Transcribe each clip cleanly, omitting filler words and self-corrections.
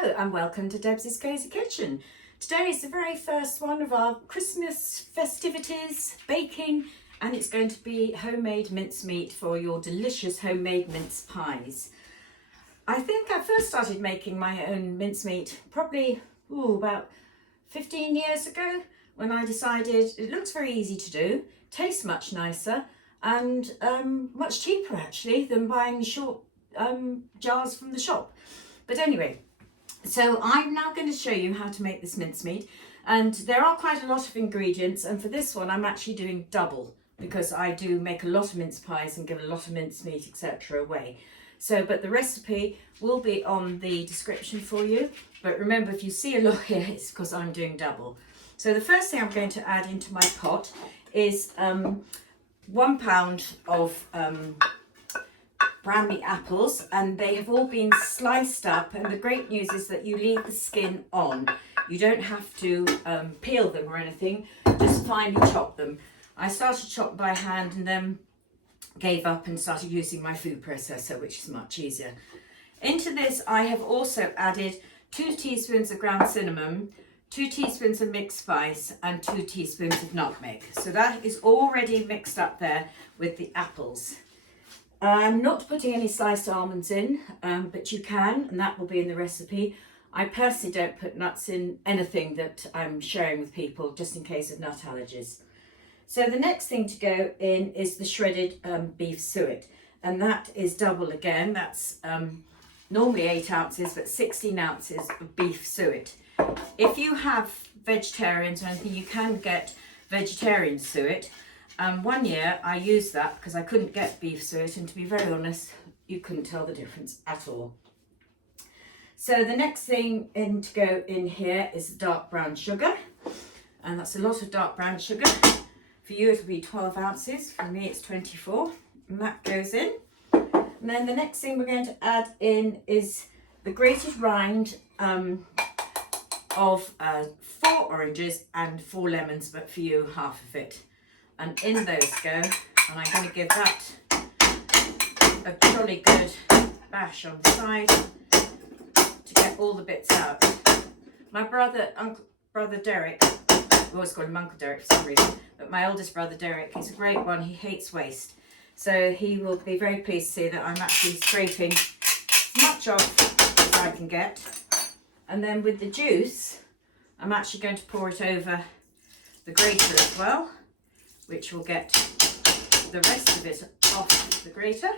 Hello and welcome to Deb's Cosy Kitchen. Today is the very first one of our Christmas festivities, baking, and it's going to be homemade mincemeat for your delicious homemade mince pies. I think I first started making my own mincemeat probably about 15 years ago when I decided it looks very easy to do, tastes much nicer and much cheaper actually than buying short jars from the shop. But anyway, so I'm now going to show you how to make this mincemeat, and there are quite a lot of ingredients, and for this one I'm actually doing double because I do make a lot of mince pies and give a lot of mincemeat etc. away. So, but the recipe will be on the description for you, but remember if you see a lot here it's because I'm doing double. So the first thing I'm going to add into my pot is 1 pound of Bramley apples, and they have all been sliced up, and the great news is that you leave the skin on. You don't have to peel them or anything, just finely chop them. I started chopping by hand and then gave up and started using my food processor, which is much easier. Into this I have also added 2 teaspoons of ground cinnamon, 2 teaspoons of mixed spice and 2 teaspoons of nutmeg. So that is already mixed up there with the apples. I'm not putting any sliced almonds in, but you can, and that will be in the recipe. I personally don't put nuts in anything that I'm sharing with people, just in case of nut allergies. So the next thing to go in is the shredded beef suet, and that is double again. That's normally 8 ounces, but 16 ounces of beef suet. If you have vegetarians or anything, you can get vegetarian suet. 1 year I used that because I couldn't get beef suet, and to be very honest, you couldn't tell the difference at all. So the next thing to go in here is dark brown sugar, and that's a lot of dark brown sugar. For you it'll be 12 ounces, for me it's 24, and that goes in. And then the next thing we're going to add in is the grated rind of 4 oranges and 4 lemons, but for you half of it. And in those go, and I'm going to give that a jolly good bash on the side to get all the bits out. My brother Derek, we always call him Uncle Derek for some reason, but my oldest brother Derek, he's a great one, he hates waste. So he will be very pleased to see that I'm actually scraping as much off as I can get. And then with the juice, I'm actually going to pour it over the grater as well, which will get the rest of it off the grater.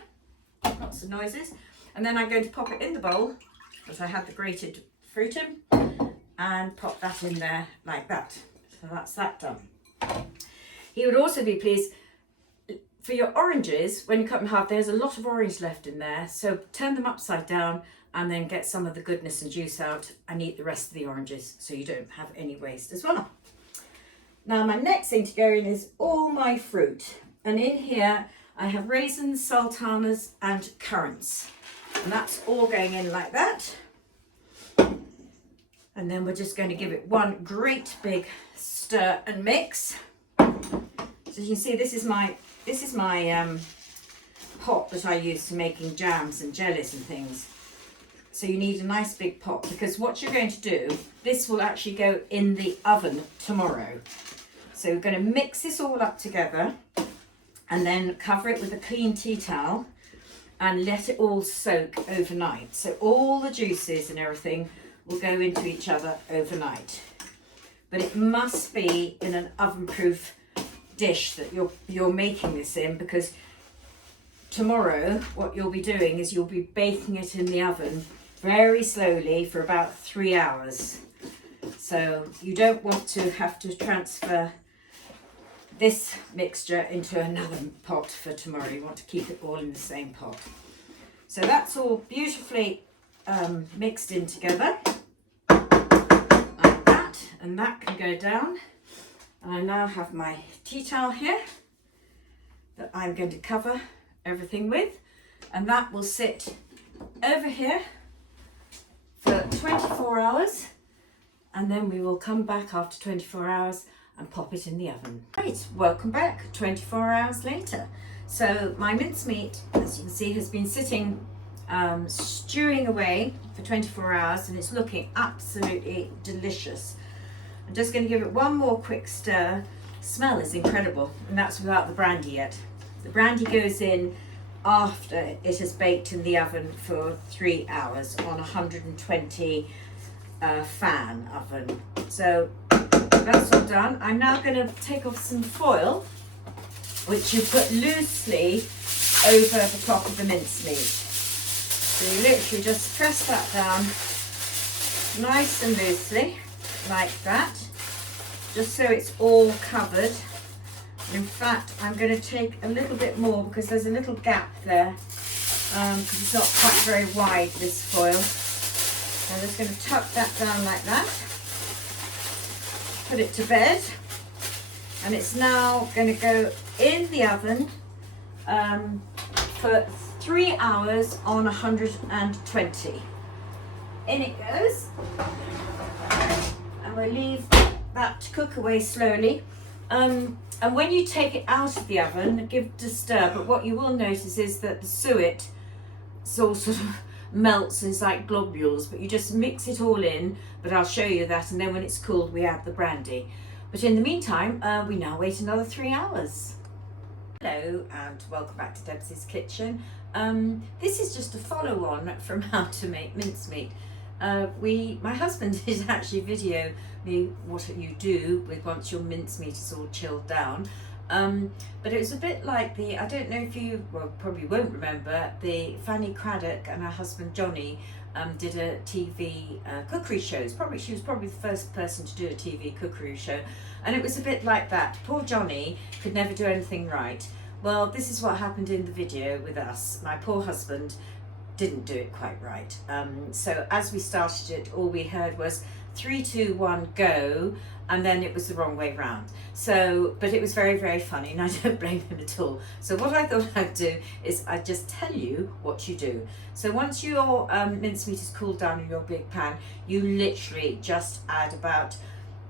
Lots of noises. And then I'm going to pop it in the bowl that I had the grated fruit in, and pop that in there like that. So that's that done. He would also be pleased for your oranges, when you cut them in half, there's a lot of orange left in there, so turn them upside down and then get some of the goodness and juice out and eat the rest of the oranges so you don't have any waste as well. Now my next thing to go in is all my fruit, and in here I have raisins, sultanas and currants, and that's all going in like that. And then we're just going to give it one great big stir and mix. So you can see this is my pot that I use for making jams and jellies and things. So you need a nice big pot, because what you're going to do, this will actually go in the oven tomorrow. So we're going to mix this all up together and then cover it with a clean tea towel and let it all soak overnight. So all the juices and everything will go into each other overnight. But it must be in an oven-proof dish that you're making this in, because tomorrow what you'll be doing is you'll be baking it in the oven very slowly for about 3 hours. So you don't want to have to transfer this mixture into another pot for tomorrow. You want to keep it all in the same pot. So that's all beautifully mixed in together like that, and that can go down. And I now have my tea towel here that I'm going to cover everything with, and that will sit over here for 24 hours, and then we will come back after 24 hours and pop it in the oven. Right, welcome back 24 hours later. So my mincemeat, as you can see, has been sitting stewing away for 24 hours, and it's looking absolutely delicious. I'm just going to give it one more quick stir. The smell is incredible, and that's without the brandy yet. The brandy goes in after it has baked in the oven for 3 hours on 120 fan oven. So that's all done. I'm now going to take off some foil, which you put loosely over the top of the mincemeat. So you literally just press that down nice and loosely, like that, just so it's all covered. In fact, I'm going to take a little bit more because there's a little gap there, because it's not quite very wide, this foil. So I'm just going to tuck that down like that, put it to bed, and it's now going to go in the oven for 3 hours on 120. In it goes, and we'll leave that to cook away slowly. And when you take it out of the oven, give it a stir, but what you will notice is that the suet sort of melts and it's like globules, but you just mix it all in, but I'll show you that, and then when it's cooled we add the brandy. But in the meantime, we now wait another 3 hours. Hello and welcome back to Deb's Kitchen. This is just a follow-on from how to make mincemeat. My husband did actually video me what you do with once your mincemeat is all chilled down. But it was a bit like I don't know if you, probably won't remember, the Fanny Craddock and her husband Johnny did a TV cookery show. She was probably the first person to do a TV cookery show. And it was a bit like that. Poor Johnny could never do anything right. Well, this is what happened in the video with us. My poor husband didn't do it quite right. So as we started it, all we heard was 3, 2, 1, go, and then it was the wrong way round. So, but it was very, very funny, and I don't blame him at all. So what I thought I'd do is I'd just tell you what you do. So once your mincemeat is cooled down in your big pan, you literally just add about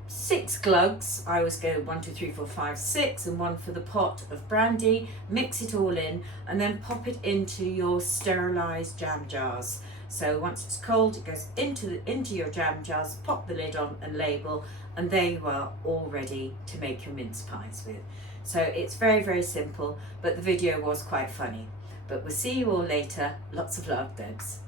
6 glugs. I always go 1, 2, 3, 4, 5, 6, and 1 for the pot of brandy. Mix it all in, and then pop it into your sterilised jam jars. So once it's cold, it goes into your jam jars. Pop the lid on and label, and there you are, all ready to make your mince pies with. So it's very, very simple, but the video was quite funny. But we'll see you all later. Lots of love, Debs.